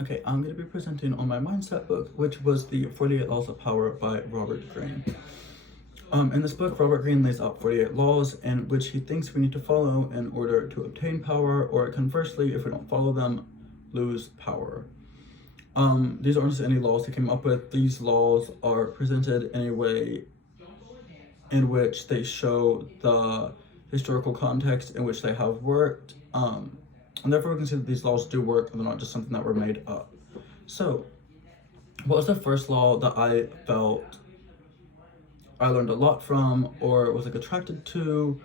Okay, I'm going to be presenting on my mindset book, which was the 48 Laws of Power by Robert Greene. In this book, Robert Greene lays out 48 laws in which he thinks we need to follow in order to obtain power, or conversely, if we don't follow them, lose power. These aren't just any laws he came up with. These laws are presented in a way in which they show the historical context in which they have worked. And therefore we can see that these laws do work and they're not just something that were made up. So, what was the first law that I felt I learned a lot from or was attracted to?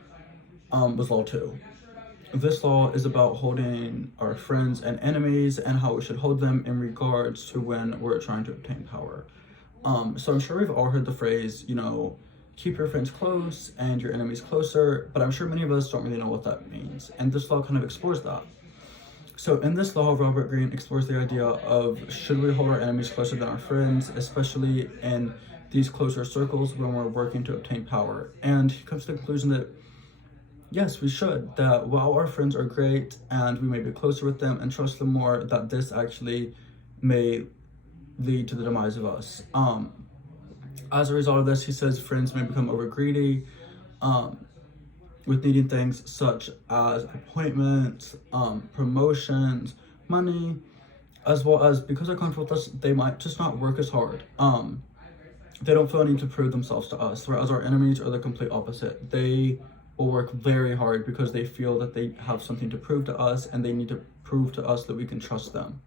Was Law 2. This law is about holding our friends and enemies and how we should hold them in regards to when we're trying to obtain power. So I'm sure we've all heard the phrase, keep your friends close and your enemies closer, but I'm sure many of us don't really know what that means. And this law kind of explores that. So in this law, Robert Greene explores the idea of should we hold our enemies closer than our friends, especially in these closer circles when we're working to obtain power. And he comes to the conclusion that yes, we should, that while our friends are great and we may be closer with them and trust them more, that this actually may lead to the demise of us. As a result of this, he says friends may become over greedy, with needing things such as appointments, promotions, money, as well as because they're comfortable with us, they might just not work as hard. They don't feel a need to prove themselves to us, whereas our enemies are the complete opposite. They will work very hard because they feel that they have something to prove to us and they need to prove to us that we can trust them.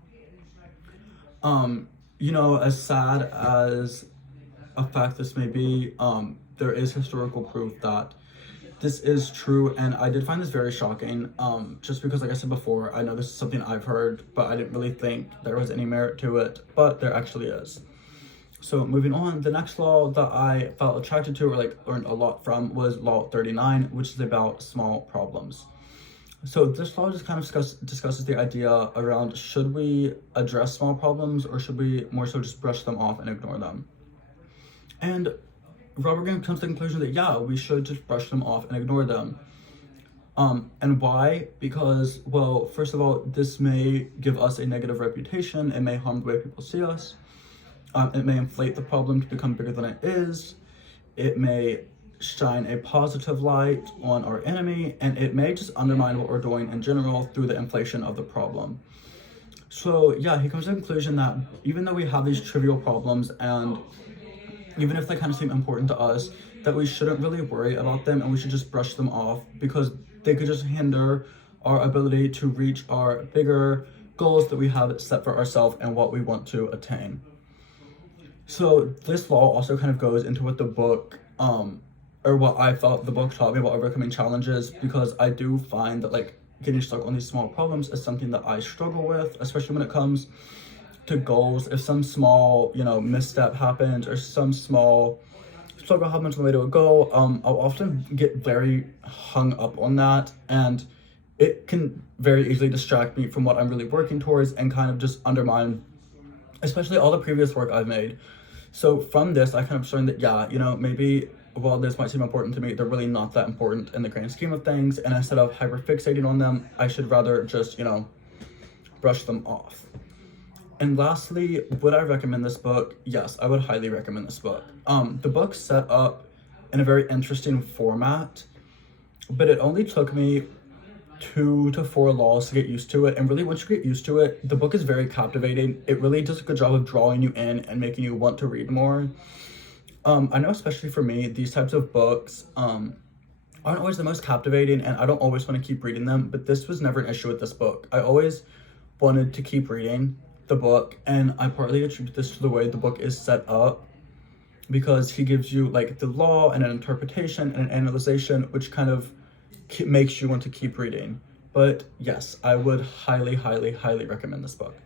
As sad as a fact this may be, there is historical proof that this is true, and I did find this very shocking, just because, like I said before, I know this is something I've heard, but I didn't really think there was any merit to it, but there actually is. So moving on, the next law that I felt attracted to or learned a lot from was Law 39, which is about small problems. So this law just kind of discusses the idea around should we address small problems or should we more so just brush them off and ignore them? And Robert Greene comes to the conclusion that yeah, we should just brush them off and ignore them. And why? Because, well, first of all, this may give us a negative reputation. It may harm the way people see us. It may inflate the problem to become bigger than it is. It may shine a positive light on our enemy, and it may just undermine what we're doing in general through the inflation of the problem. So yeah, he comes to the conclusion that even though we have these trivial problems and even if they kind of seem important to us, that we shouldn't really worry about them and we should just brush them off because they could just hinder our ability to reach our bigger goals that we have set for ourselves and what we want to attain. So this law also kind of goes into what the book, or what I felt the book taught me about overcoming challenges, because I do find that getting stuck on these small problems is something that I struggle with, especially when it comes to goals. If some small, misstep happens or some small struggle happens on the way to a goal, I'll often get very hung up on that, and it can very easily distract me from what I'm really working towards and kind of just undermine, especially all the previous work I've made. So from this, I kind of learned that, yeah, maybe while this might seem important to me, they're really not that important in the grand scheme of things, and instead of hyperfixating on them, I should rather just, brush them off. And lastly, would I recommend this book? Yes, I would highly recommend this book. The book's set up in a very interesting format, but it only took me 2 to 4 laws to get used to it. And really, once you get used to it, the book is very captivating. It really does a good job of drawing you in and making you want to read more. I know, especially for me, these types of books aren't always the most captivating, and I don't always want to keep reading them, but this was never an issue with this book. I always wanted to keep reading the book, and I partly attribute this to the way the book is set up, because he gives you the law and an interpretation and an analyzation, which kind of makes you want to keep reading. But yes, I would highly, highly, highly recommend this book.